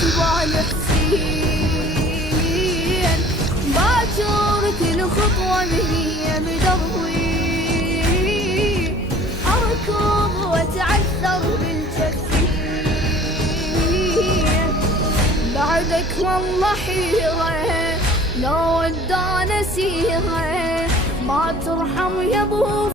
تبال حسين باكر كل خطوة مني بدربي أركض وأتعثر بالجحيم بعدك والله حيرة لو ودانا سيرة ما ترحم يا ابو